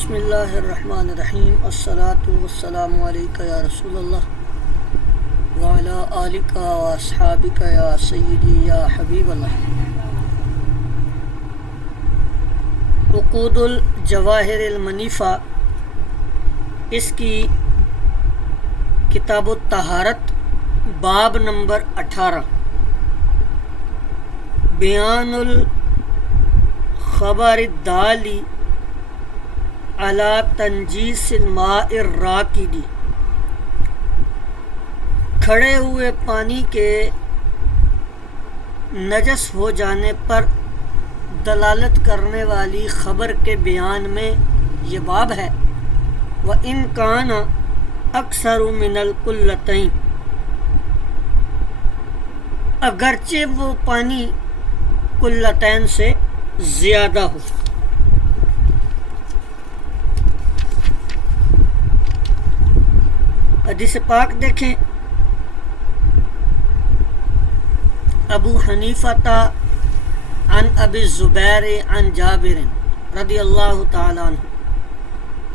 بسم اللہ الرحمن الرحیم الصلاۃ والسلام علیکہ یا رسول اللہ وعلی آلکہ واصحابکہ یا سیدی یا حبیب اللہ۔ عقود الجواہر المنیفہ، اس کی کتاب الطہارت، باب نمبر 18، بیان الخبر الدالی علی تنجیس الماء الراکدی، کھڑے ہوئے پانی کے نجس ہو جانے پر دلالت کرنے والی خبر کے بیان میں یہ باب ہے۔ وَإِن كَانَ أَكْثَرُ مِنَ الْقُلَّتَيْنِ، اگرچہ وہ پانی قلتین سے زیادہ ہو۔ حدیث پاک دیکھیں، ابو حنیفہ عن ابی الزبیر عن جابر رضی اللہ تعالیٰ عنہ،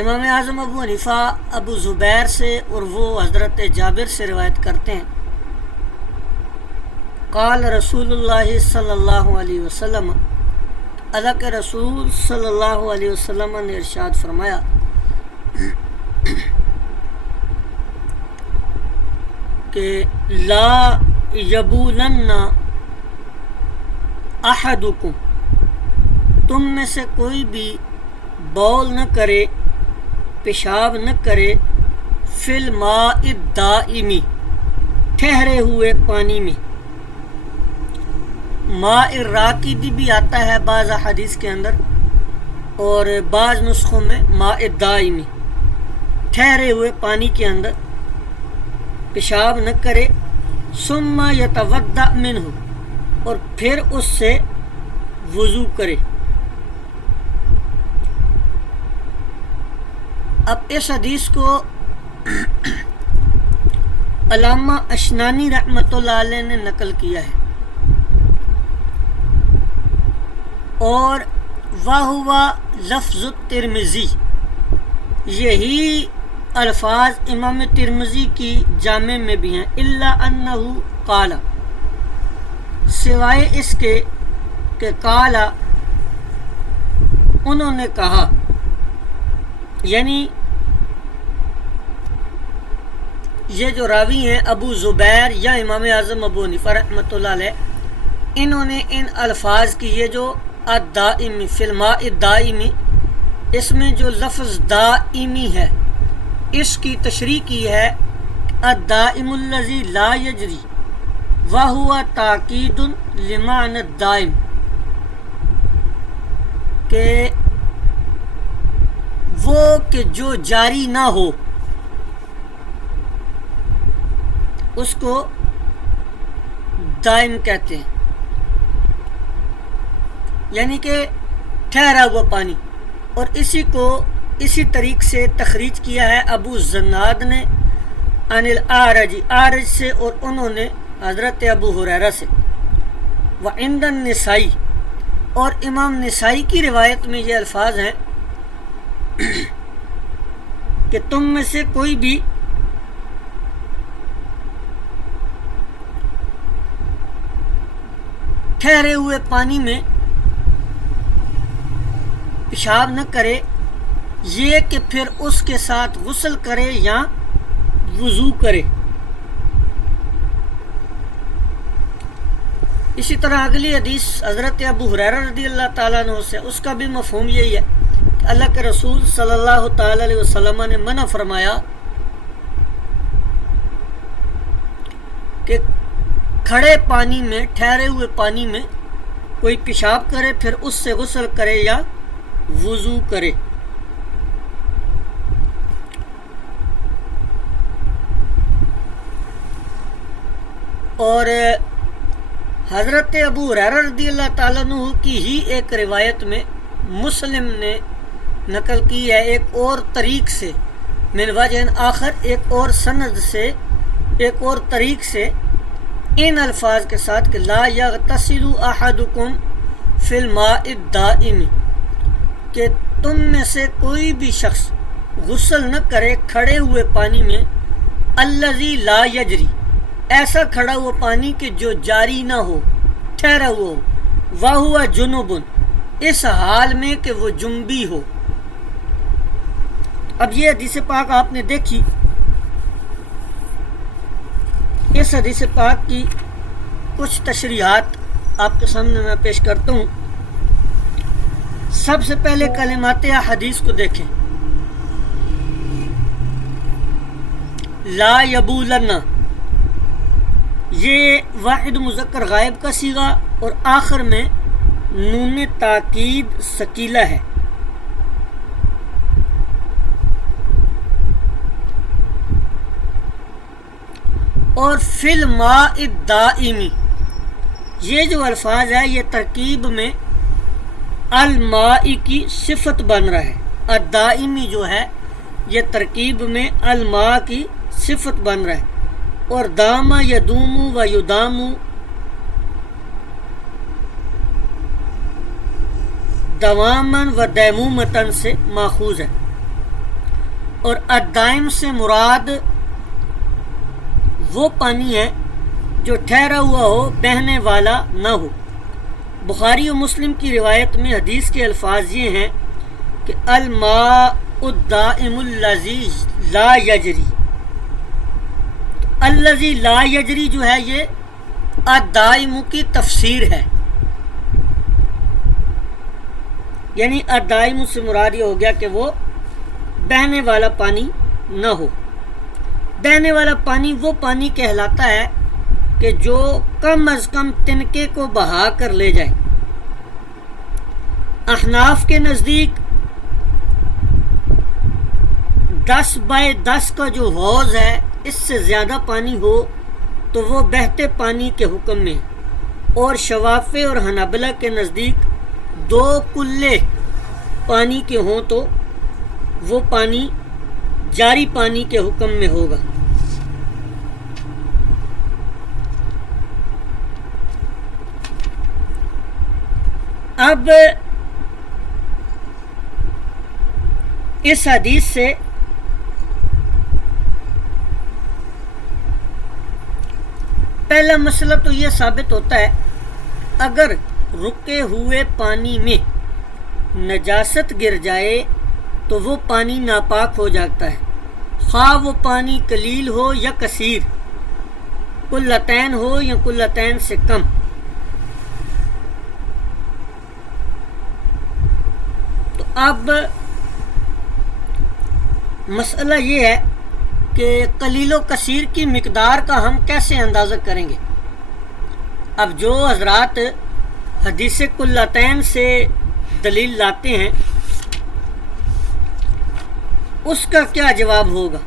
امام اعظم ابو حنیفہ ابو زبیر سے اور وہ حضرت جابر سے روایت کرتے ہیں، قال رسول اللہ صلی اللہ علیہ وسلم، اللہ کے رسول صلی اللہ علیہ وسلم نے ارشاد فرمایا، کہ لا یبولن احدکم، تم میں سے کوئی بھی بول نہ کرے، پیشاب نہ کرے، فی الماء الدائمی، ٹھہرے ہوئے پانی میں۔ ماء الراکدی بھی آتا ہے بعض حدیث کے اندر، اور بعض نسخوں میں ماء الدائمی، ٹھہرے ہوئے پانی کے اندر پیشاب نہ کرے، ثم یتودع منہ، اور پھر اس سے وضو کرے۔ اب اس حدیث کو علامہ اشنانی رحمۃ اللہ علیہ نے نقل کیا ہے، اور وَهُوَ لفظ الترمذی، یہی الفاظ امام ترمذی کی جامع میں بھی ہیں، الا انہ قال، سوائے اس کے کہ قال، انہوں نے کہا، یعنی یہ جو راوی ہیں ابو زبیر یا امام اعظم ابو حنیفہ رحمۃ اللہ علیہ، انہوں نے ان الفاظ کی، یہ جو الدائمی فی الماء الدائمی، اس میں جو لفظ دائمی ہے اس کی تشریح کی ہے، الدائم الذی لا یجری وہو تاکید لمعنی الدائم، کہ وہ کہ جو جاری نہ ہو اس کو دائم کہتے ہیں، یعنی کہ ٹھہرا ہوا پانی۔ اور اسی کو اسی طریق سے تخریج کیا ہے ابو زناد نے عن الاعرج، اعرج سے، اور انہوں نے حضرت ابو ہریرہ سے۔ وعند النسائی، اور امام نسائی کی روایت میں یہ الفاظ ہیں کہ تم میں سے کوئی بھی ٹھہرے ہوئے پانی میں پیشاب نہ کرے، یہ کہ پھر اس کے ساتھ غسل کرے یا وضو کرے۔ اسی طرح اگلی حدیث حضرت ابو ہریرہ رضی اللہ تعالیٰ عنہ سے، اس کا بھی مفہوم یہی ہے کہ اللہ کے رسول صلی اللہ تعالیٰ علیہ وسلم نے منع فرمایا کہ کھڑے پانی میں، ٹھہرے ہوئے پانی میں کوئی پیشاب کرے، پھر اس سے غسل کرے یا وضو کرے۔ اور حضرت ابو ہریرہ رضی اللہ تعالیٰ عنہ کی ہی ایک روایت میں مسلم نے نقل کی ہے، ایک اور طریق سے، من وجہ آخر، ایک اور سند سے، ایک اور طریق سے، ان الفاظ کے ساتھ کہ لا یغتسل احدکم فی الماء الدائم، کہ تم میں سے کوئی بھی شخص غسل نہ کرے کھڑے ہوئے پانی میں، الذی لا یجری، ایسا کھڑا ہوا پانی کہ جو جاری نہ ہو، ٹھہرا ہوا ہو، وَهُوَ جُنُبٌ، اس حال میں کہ وہ جنبی ہو۔ اب یہ حدیث پاک آپ نے دیکھی، اس حدیث پاک کی کچھ تشریحات آپ کے سامنے میں پیش کرتا ہوں۔ سب سے پہلے کلمات حدیث کو دیکھیں، لا یبولن، یہ واحد مذکر غائب کا صیغہ اور آخر میں نون تاکید ثقیلہ ہے۔ اور فی الماء الدائمی، یہ جو الفاظ ہے یہ ترکیب میں الماء کی صفت بن رہا ہے، الدائمی جو ہے یہ ترکیب میں الماء کی صفت بن رہا ہے، اور دام یدوم و یدام دوامن و دیمومتن سے ماخوذ ہے، اور الدائم سے مراد وہ پانی ہے جو ٹھہرا ہوا ہو، بہنے والا نہ ہو۔ بخاری و مسلم کی روایت میں حدیث کے الفاظ یہ ہیں کہ الماء الدائم الذی لا یجری، الذی لا یجری جو ہے یہ الدائم کی تفسیر ہے، یعنی الدائم سے مراد یہ ہو گیا کہ وہ بہنے والا پانی نہ ہو۔ بہنے والا پانی وہ پانی کہلاتا ہے کہ جو کم از کم تنکے کو بہا کر لے جائے۔ احناف کے نزدیک 10x10 کا جو حوض ہے اس سے زیادہ پانی ہو تو وہ بہتے پانی کے حکم میں، اور شوافع اور حنابلہ کے نزدیک 2 کلے پانی کے ہوں تو وہ پانی جاری پانی کے حکم میں ہوگا۔ اب اس حدیث سے پہلا مسئلہ تو یہ ثابت ہوتا ہے، اگر رکے ہوئے پانی میں نجاست گر جائے تو وہ پانی ناپاک ہو جاتا ہے، خواہ وہ پانی قلیل ہو یا کثیر، قلتین ہو یا قلتین سے کم۔ تو اب مسئلہ یہ ہے کہ قلیل و کثیر کی مقدار کا ہم کیسے اندازہ کریں گے؟ اب جو حضرات حدیث قلتین سے دلیل لاتے ہیں اس کا کیا جواب ہوگا؟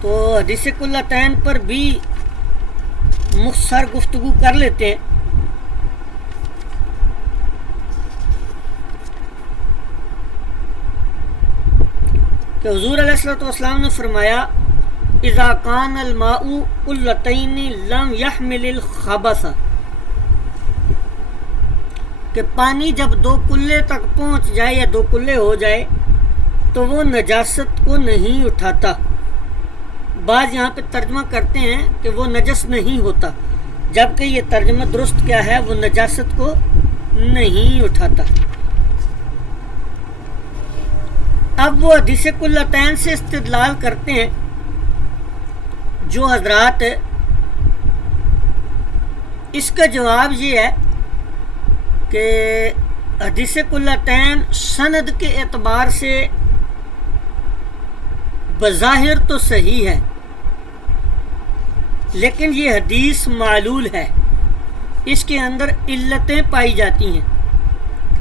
تو حدیث قلتین پر بھی مختصر گفتگو کر لیتے ہیں۔ کہ حضور علیہ الصلوۃ والسلام نے فرمایا اذا کان الماء قلتین لم يحمل الخبث، کہ پانی جب 2 کلے تک پہنچ جائے یا 2 کلے ہو جائے تو وہ نجاست کو نہیں اٹھاتا۔ بعض یہاں پہ ترجمہ کرتے ہیں کہ وہ نجس نہیں ہوتا، جبکہ یہ ترجمہ درست کیا ہے، وہ نجاست کو نہیں اٹھاتا۔ اب وہ حدیث قلتین سے استدلال کرتے ہیں جو حضرات، اس کا جواب یہ ہے کہ حدیث قلتین سند کے اعتبار سے بظاہر تو صحیح ہے، لیکن یہ حدیث معلول ہے، اس کے اندر علتیں پائی جاتی ہیں،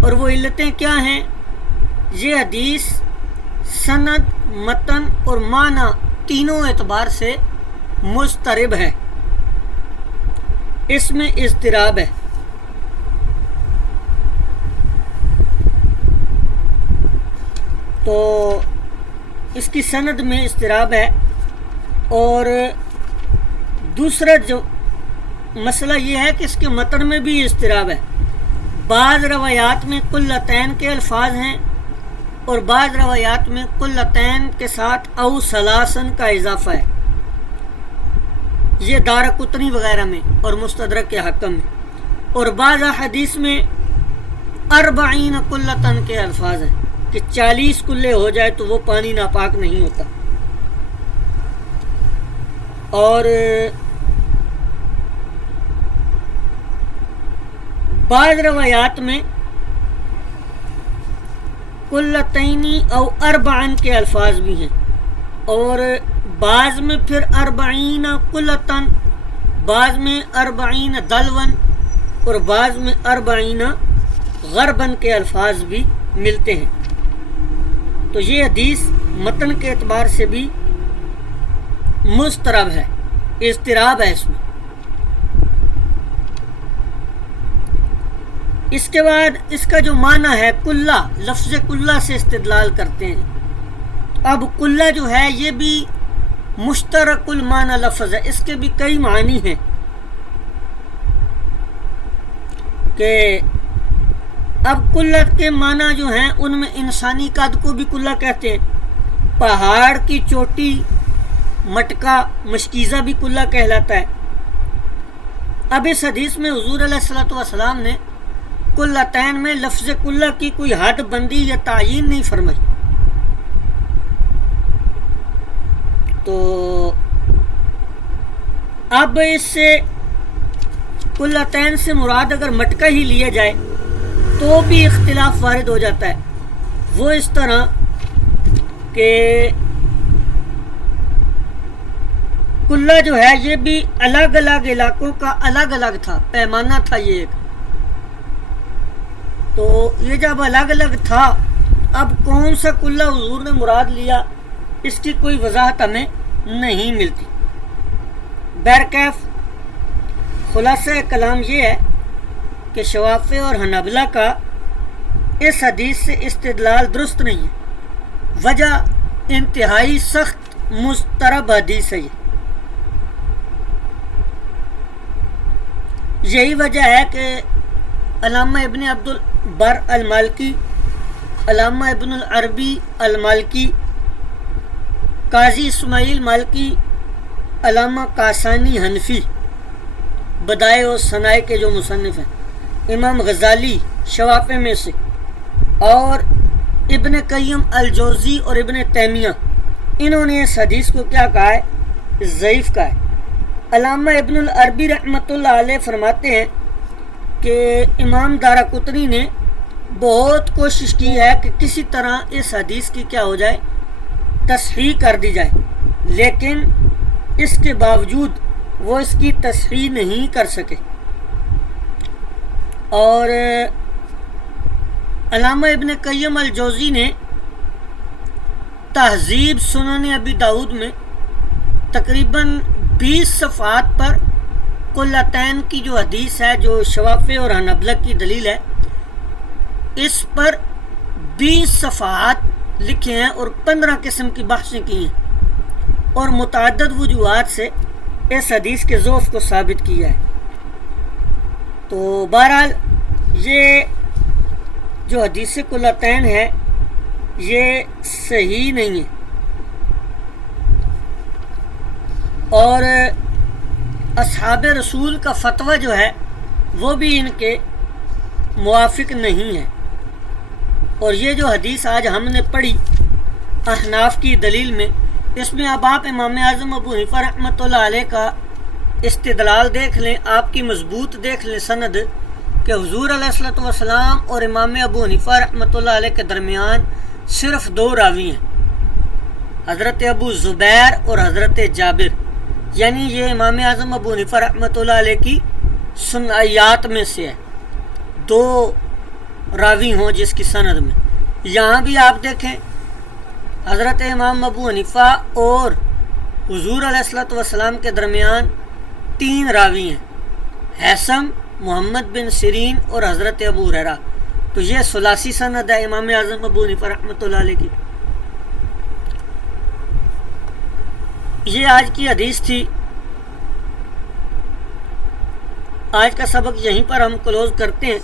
اور وہ علتیں کیا ہیں؟ یہ حدیث سند، متن اور معنی تینوں اعتبار سے مضطرب ہے، اس میں اضطراب ہے۔ تو اس کی سند میں اضطراب ہے، اور دوسرا جو مسئلہ یہ ہے کہ اس کے متن میں بھی اضطراب ہے۔ بعض روایات میں قلتین کے الفاظ ہیں اور بعض روایات میں قلتین کے ساتھ او سلاسن کا اضافہ ہے، یہ دارقطنی وغیرہ میں اور مستدرک کے حکم میں، اور بعض حدیث میں 40 قلتن کے الفاظ ہیں کہ 40 کلے ہو جائے تو وہ پانی ناپاک نہیں ہوتا۔ اور بعض روایات میں قلتینی او 40 کے الفاظ بھی ہیں، اور بعض میں پھر 40 قلتن، بعض میں 40 دلون اور بعض میں 40 غربن کے الفاظ بھی ملتے ہیں۔ تو یہ حدیث متن کے اعتبار سے بھی مضطرب ہے، اضطراب ہے اس میں۔ اس کے بعد اس کا جو معنی ہے کلہ، لفظ کلہ سے استدلال کرتے ہیں۔ اب کلہ جو ہے یہ بھی مشترک المعنی لفظ ہے، اس کے بھی کئی معنی ہیں کہ اب کلت کے معنی جو ہیں ان میں انسانی قد کو بھی کلہ کہتے ہیں، پہاڑ کی چوٹی، مٹکا، مشکیزہ بھی کلہ کہلاتا ہے۔ اب اس حدیث میں حضور علیہ الصلوۃ والسلام نے کلتین میں لفظ کلہ کی کوئی حد بندی یا تعیین نہیں فرمائی، تو اب اس سے کلتین سے مراد اگر مٹکا ہی لیا جائے تو بھی اختلاف وارد ہو جاتا ہے۔ وہ اس طرح کہ کلہ جو ہے یہ بھی الگ الگ علاقوں کا الگ الگ تھا، پیمانہ تھا یہ ایک، تو یہ جب الگ الگ تھا اب کون سا کلہ حضور نے مراد لیا اس کی کوئی وضاحت ہمیں نہیں ملتی۔ بہرکیف خلاصہ کلام یہ ہے کہ شوافی اور حنابلہ کا اس حدیث سے استدلال درست نہیں ہے، وجہ انتہائی سخت مضطرب حدیث ہے۔ یہی وجہ ہے کہ علامہ ابن عبد البر المالکی، علامہ ابن العربی المالکی، قاضی اسماعیل مالکی، علامہ کاسانی حنفی بدائع و ثنائے کے جو مصنف ہیں، امام غزالی شوافع میں سے، اور ابن قیم الجوزی اور ابن تیمیہ، انہوں نے اس حدیث کو کیا کہا ہے؟ ضعیف کہا ہے۔ علامہ ابن العربی رحمۃ اللہ علیہ فرماتے ہیں کہ امام دارقطنی نے بہت کوشش کی ہے کہ کسی طرح اس حدیث کی کیا ہو جائے؟ تصحیح کر دی جائے، لیکن اس کے باوجود وہ اس کی تصحیح نہیں کر سکے۔ اور علامہ ابن قیم الجوزی نے تہذیب سنن ابی داؤد میں تقریباً 20 صفحات پر قلتین کی جو حدیث ہے، جو شوافی اور حنابلہ کی دلیل ہے، اس پر 20 صفحات لکھے ہیں اور 15 قسم کی بحثیں کی ہیں، اور متعدد وجوہات سے اس حدیث کے ضعف کو ثابت کیا ہے۔ تو بہرحال یہ جو حدیث قلتین ہے یہ صحیح نہیں ہے، اور اصحاب رسول کا فتویٰ جو ہے وہ بھی ان کے موافق نہیں ہے۔ اور یہ جو حدیث آج ہم نے پڑھی احناف کی دلیل میں، اس میں اب آپ امام اعظم ابو حنیفہ رحمۃ اللہ علیہ کا استدلال دیکھ لیں، آپ کی مضبوط دیکھ لیں سند، کہ حضور علیہ الصلوۃ والسلام اور امام ابو حنیفہ رحمۃ اللہ علیہ کے درمیان صرف 2 راوی ہیں، حضرت ابو زبیر اور حضرت جابر، یعنی یہ امام اعظم ابو حنیفہ رحمۃ اللہ علیہ کی سنیات میں سے ہے، 2 راوی ہوں جس کی سند میں۔ یہاں بھی آپ دیکھیں حضرت امام ابو حنیفہ اور حضور علیہ الصلوۃ والسلام کے درمیان 3 راوی ہیں، حیثم، محمد بن سیرین اور حضرت ابو ہریرہ۔ تو یہ ثلاثی سند ہے امام اعظم ابو حنیفہ رحمۃ اللہ علیہ کی۔ یہ آج کی حدیث تھی۔ آج کا سبق یہیں پر ہم کلوز کرتے ہیں۔